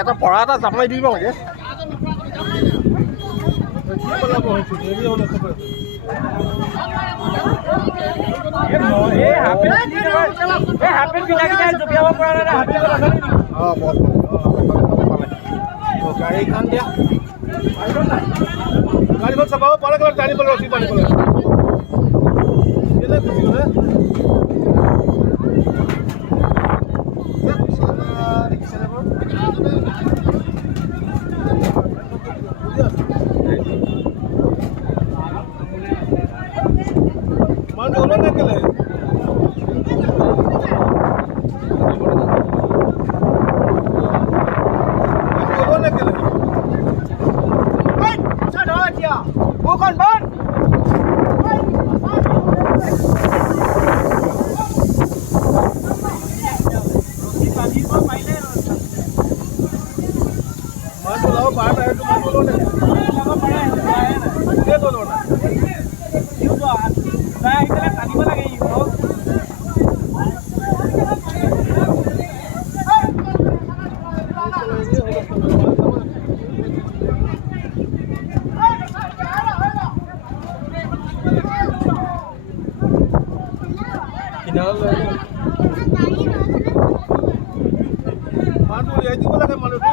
এটা পৰা এটা জাপ মাৰি দিব লাগে। গাড়ীখন দিয়া গাড়ীখন চাব পাৰে টানি পেলাই ৰচি টানি পেলাই গুচি গ'লে মানুহ ওলাই নাকেলে bukan ban mandu lao baat hai tu mandu lo ne lama pada hai ye to lo na yu to saya itla tani ma lage yu mandu ya itu lagi mandu tu